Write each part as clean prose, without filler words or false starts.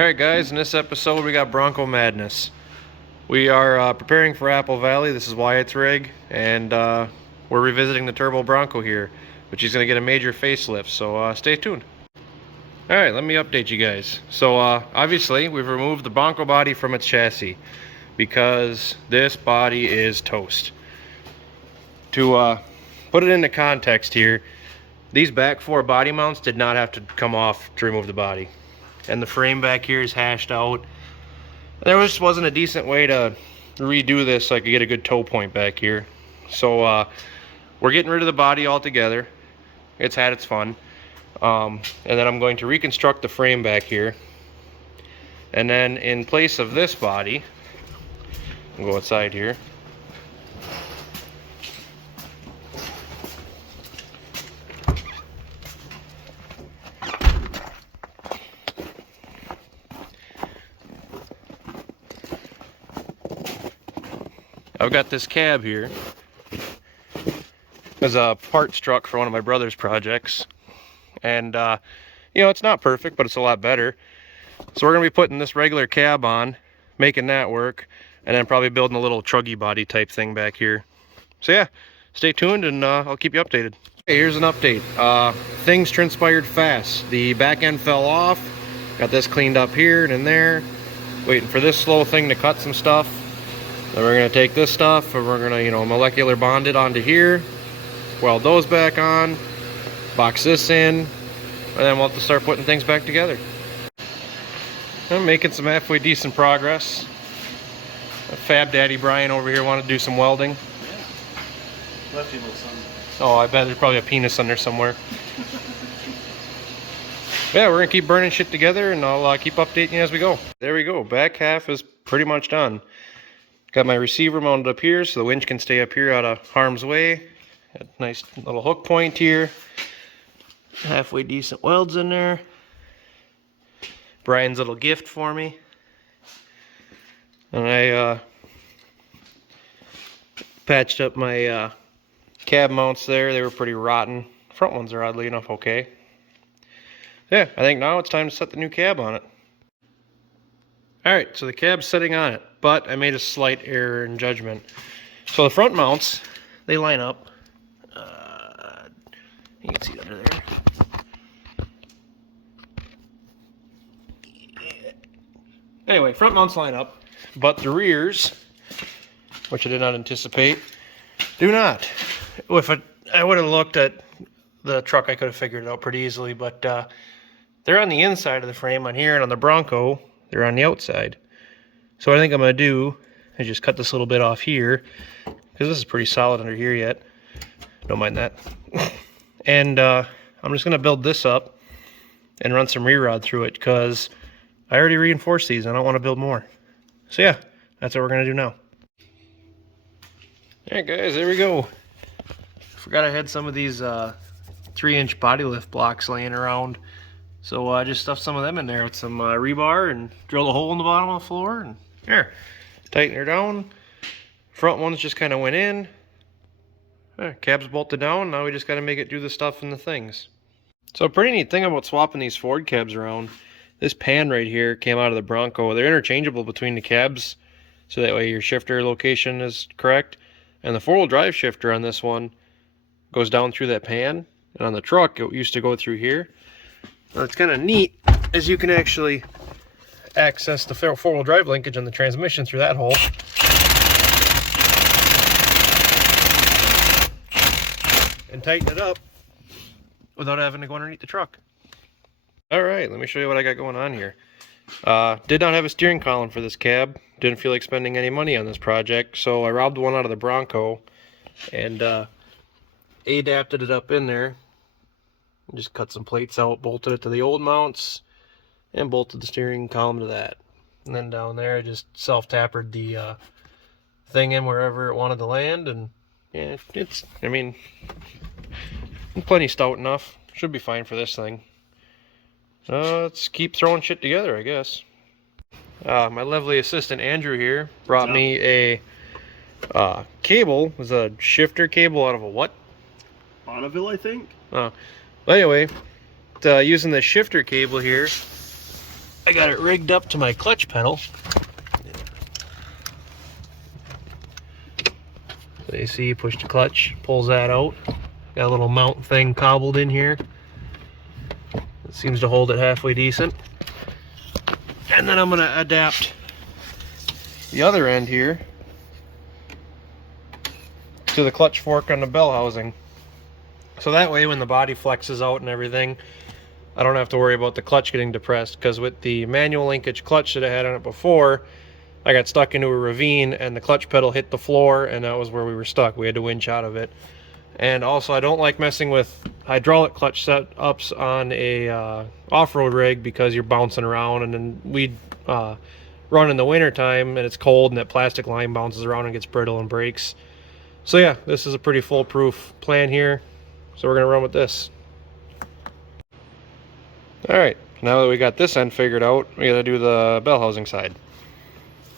Alright guys, in this episode we got Bronco Madness. We are preparing for Apple Valley. This is Wyatt's rig, and we're revisiting the Turbo Bronco here, which is going to get a major facelift, so stay tuned. Alright, let me update you guys. So obviously we've removed the Bronco body from its chassis because this body is toast. To put it into context here, these back four body mounts did not have to come off to remove the body. And the frame back here is hashed out. There just wasn't a decent way to redo this so I could get a good toe point back here. So we're getting rid of the body altogether. It's had its fun. And then I'm going to reconstruct the frame back here. And then in place of this body, I'll go outside here. I've got this cab here. It was a parts truck for one of my brother's projects. And, you know, it's not perfect, but it's a lot better. So we're going to be putting this regular cab on, making that work, and then probably building a little truggy body type thing back here. So yeah, stay tuned and I'll keep you updated. Okay, here's an update. Things transpired fast. The back end fell off. Got this cleaned up here and in there. Waiting for this slow thing to cut some stuff. Then we're going to take this stuff and we're going to, you know, molecular bond it onto here, weld those back on, box this in, and then we'll have to start putting things back together. I'm making some halfway decent progress. Fab Daddy Brian over here wanted to do some welding. Yeah. Lefty little son. Oh, I bet there's probably a penis on there somewhere. Yeah, we're going to keep burning shit together and I'll keep updating you as we go. There we go. Back half is pretty much done. Got my receiver mounted up here so the winch can stay up here out of harm's way. Got a nice little hook point here. Halfway decent welds in there. Brian's little gift for me. And I patched up my cab mounts there. They were pretty rotten. Front ones are oddly enough okay. Yeah, I think now it's time to set the new cab on it. Alright, so the cab's sitting on it, but I made a slight error in judgment. So the front mounts, they line up. You can see it under there. Yeah. Anyway, front mounts line up, but the rears, which I did not anticipate, do not. If I would have looked at the truck, I could have figured it out pretty easily, but they're on the inside of the frame on here, and on the Bronco, they're on the outside. So what I think I'm going to do is just cut this little bit off here, because this is pretty solid under here yet. Don't mind that. And I'm just going to build this up and run some re-rod through it, because I already reinforced these and I don't want to build more. So yeah, that's what we're going to do now. Alright guys, there we go. Forgot I had some of these 3-inch body lift blocks laying around. So I just stuffed some of them in there with some rebar and drilled a hole in the bottom of the floor. And here, tighten her down. Front ones just kind of went in. Cab's bolted down. Now we just got to make it do the stuff and the things. So a pretty neat thing about swapping these Ford cabs around. This pan right here came out of the Bronco. They're interchangeable between the cabs, so that way your shifter location is correct. And the 4-wheel drive shifter on this one goes down through that pan. And on the truck, it used to go through here. Now it's kind of neat as you can actually access the 4-wheel drive linkage on the transmission through that hole. And tighten it up without having to go underneath the truck. Alright, let me show you what I got going on here. Did not have a steering column for this cab. Didn't feel like spending any money on this project, so I robbed one out of the Bronco and adapted it up in there. Just cut some plates out, bolted it to the old mounts, and bolted the steering column to that. And then down there, I just self-tapered the thing in wherever it wanted to land. And yeah, I mean, plenty stout enough. Should be fine for this thing. Let's keep throwing shit together, I guess. My lovely assistant Andrew here brought me a cable. It was a shifter cable out of a what? Bonneville, I think. Well, anyway, using the shifter cable here, I got it rigged up to my clutch pedal. So you see, you push the clutch, pulls that out. Got a little mount thing cobbled in here. It seems to hold it halfway decent. And then I'm gonna adapt the other end here to the clutch fork on the bell housing. So that way when the body flexes out and everything, I don't have to worry about the clutch getting depressed, because with the manual linkage clutch that I had on it before, I got stuck into a ravine and the clutch pedal hit the floor, and that was where we were stuck. We had to winch out of it. And also, I don't like messing with hydraulic clutch setups on a off-road rig, because you're bouncing around, and then we run in the winter time and it's cold and that plastic line bounces around and gets brittle and breaks. So yeah, this is a pretty foolproof plan here. So we're gonna run with this. Alright, now that we got this end figured out, we gotta do the bell housing side.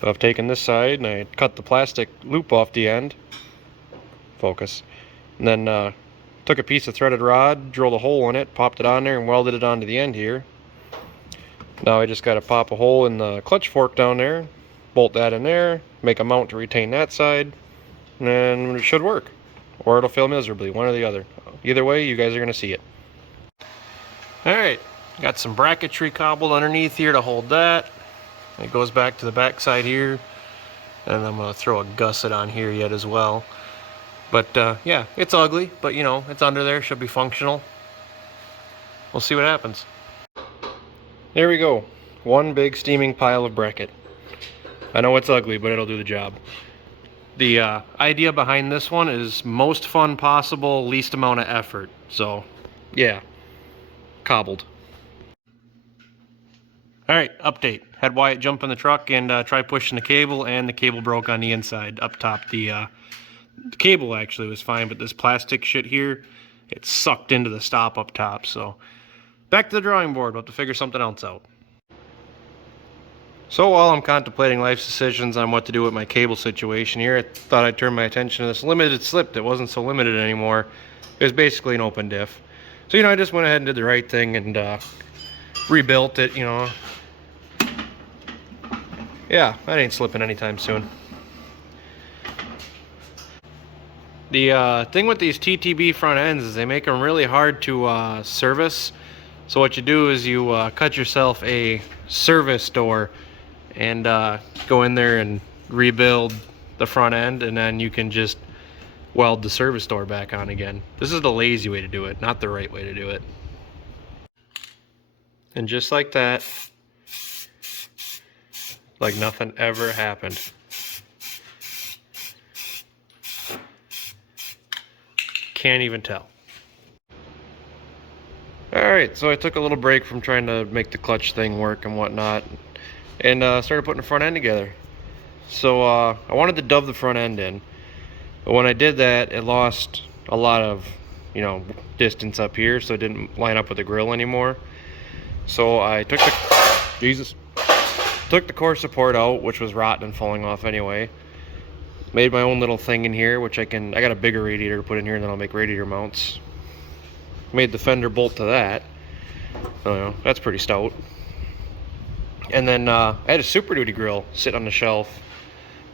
So I've taken this side and I cut the plastic loop off the end. Focus. And then took a piece of threaded rod, drilled a hole in it, popped it on there, and welded it onto the end here. Now I just gotta pop a hole in the clutch fork down there, bolt that in there, make a mount to retain that side, and then it should work. Or it'll fail miserably, one or the other. Either way, you guys are gonna see it. Alright, got some bracketry cobbled underneath here to hold that. It goes back to the back side here, and I'm gonna throw a gusset on here yet as well. But yeah, it's ugly, but you know, it's under there, should be functional. We'll see what happens. There we go. One big steaming pile of bracket. I know it's ugly, but it'll do the job. The idea behind this one is most fun possible, least amount of effort. So, yeah, cobbled. Alright, update. Had Wyatt jump in the truck and try pushing the cable, and the cable broke on the inside up top. The cable actually was fine, but this plastic shit here, it sucked into the stop up top. So, back to the drawing board. We'll have to figure something else out. So while I'm contemplating life's decisions on what to do with my cable situation here, I thought I'd turn my attention to this limited slip that wasn't so limited anymore. It was basically an open diff. So, you know, I just went ahead and did the right thing and rebuilt it, you know. Yeah, that ain't slipping anytime soon. The thing with these TTB front ends is they make them really hard to service. So what you do is you cut yourself a service door and go in there and rebuild the front end, and then you can just weld the service door back on again. This is the lazy way to do it, not the right way to do it. And just like that, like nothing ever happened. Can't even tell. Alright, so I took a little break from trying to make the clutch thing work and whatnot, and started putting the front end together. So I wanted to dove the front end in, but when I did that, it lost a lot of, you know, distance up here, so it didn't line up with the grill anymore. So I took the core support out, which was rotten and falling off anyway. Made my own little thing in here, which I got a bigger radiator to put in here, and then I'll make radiator mounts. Made the fender bolt to that. So, that's pretty stout. And then I had a Super Duty grill sit on the shelf,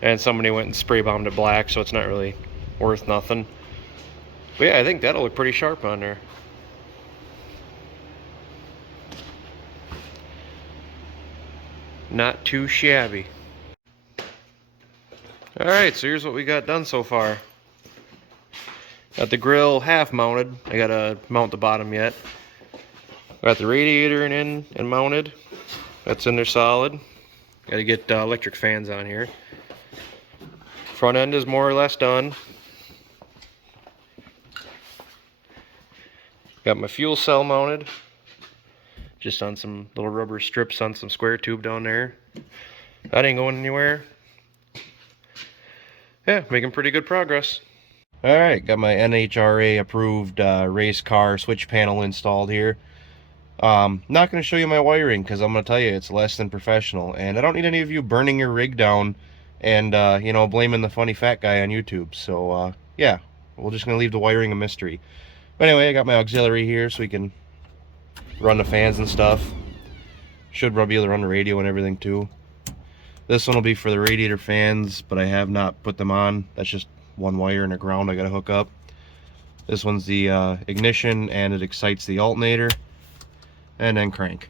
and somebody went and spray bombed it black, so it's not really worth nothing. But yeah, I think that'll look pretty sharp on there. Not too shabby. Alright, so here's what we got done so far. Got the grill half mounted. I gotta mount the bottom yet. Got the radiator in and mounted. That's in there solid. Gotta get electric fans on here. Front end is more or less done. Got my fuel cell mounted. Just on some little rubber strips on some square tube down there. That ain't going anywhere. Yeah, making pretty good progress. Alright, got my NHRA approved race car switch panel installed here. Not going to show you my wiring because I'm going to tell you it's less than professional, and I don't need any of you burning your rig down and you know, blaming the funny fat guy on YouTube. So yeah, we're just going to leave the wiring a mystery. But anyway, I got my auxiliary here so we can run the fans and stuff. Should be able to run the radio and everything too. This one will be for the radiator fans, but I have not put them on. That's just one wire and a ground I gotta hook up. This one's the ignition, and it excites the alternator, and then crank.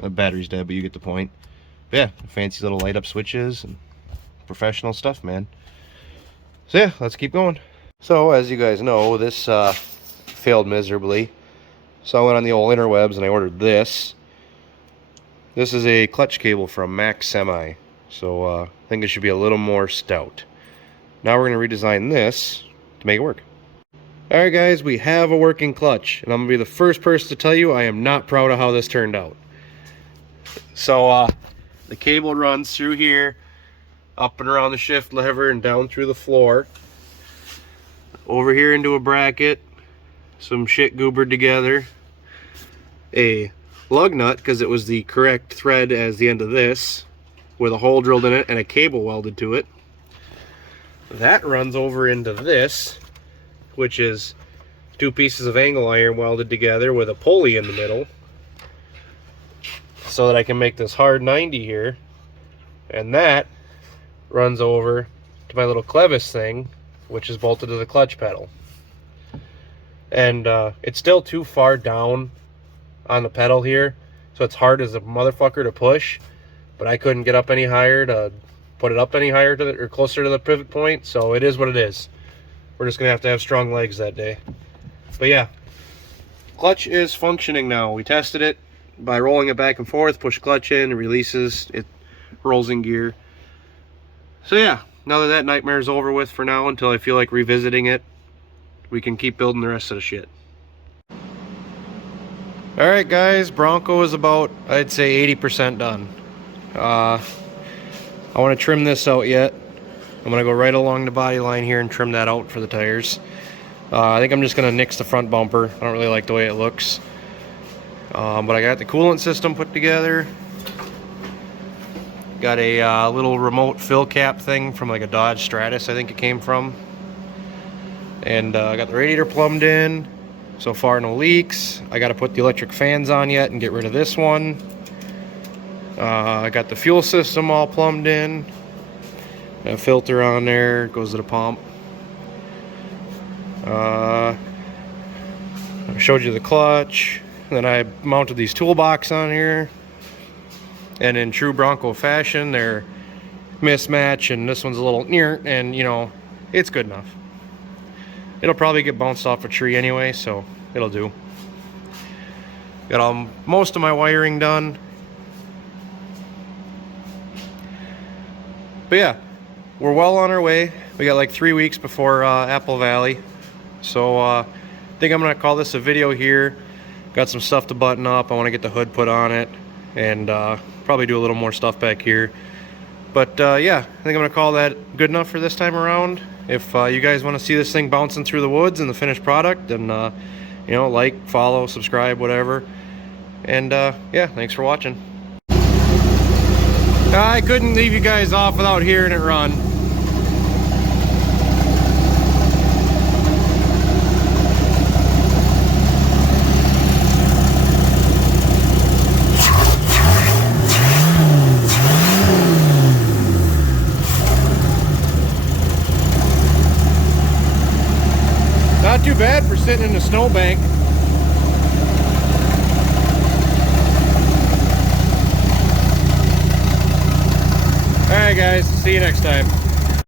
The battery's dead, but you get the point. But yeah, fancy little light up switches and professional stuff, man. So yeah, let's keep going. So as you guys know, this failed miserably. So I went on the old interwebs and I ordered this. This is a clutch cable from Max Semi. So I think it should be a little more stout. Now we're going to redesign this to make it work. Alright guys, we have a working clutch. And I'm going to be the first person to tell you I am not proud of how this turned out. So the cable runs through here, up and around the shift lever and down through the floor. Over here into a bracket. Some shit goobered together. A lug nut, because it was the correct thread as the end of this, with a hole drilled in it and a cable welded to it. That runs over into this, which is 2 pieces of angle iron welded together with a pulley in the middle, so that I can make this hard 90 here. And that runs over to my little clevis thing, which is bolted to the clutch pedal. And it's still too far down on the pedal here, so it's hard as a motherfucker to push, but I couldn't get up any higher to put it up any higher to the, or closer to the pivot point, so it is what it is. We're just gonna have to have strong legs that day. But yeah, clutch is functioning now. We tested it by rolling it back and forth, push clutch in, it releases, it rolls in gear. So yeah, now that nightmare is over with for now, until I feel like revisiting it, we can keep building the rest of the shit. Alright guys, Bronco is about, I'd say 80% done. I want to trim this out yet. I'm going to go right along the body line here and trim that out for the tires. I think I'm just going to nix the front bumper. I don't really like the way it looks. But I got the coolant system put together. Got a little remote fill cap thing from like a Dodge Stratus, I think it came from. And I got the radiator plumbed in. So far no leaks. I got to put the electric fans on yet and get rid of this one. I got the fuel system all plumbed in. A filter on there, goes to the pump. I showed you the clutch. Then I mounted these toolbox on here. And in true Bronco fashion, they're mismatch, and this one's a little near, and you know, it's good enough. It'll probably get bounced off a tree anyway, so it'll do. Got most of my wiring done. But yeah, we're well on our way. We got like 3 weeks before Apple Valley. So I think I'm gonna call this a video here. Got some stuff to button up. I wanna get the hood put on it, and probably do a little more stuff back here. But yeah, I think I'm gonna call that good enough for this time around. If you guys want to see this thing bouncing through the woods and the finished product, then you know, like, follow, subscribe, whatever. And yeah, thanks for watching. I couldn't leave you guys off without hearing it run. Not too bad for sitting in a snowbank. Alright guys, see you next time.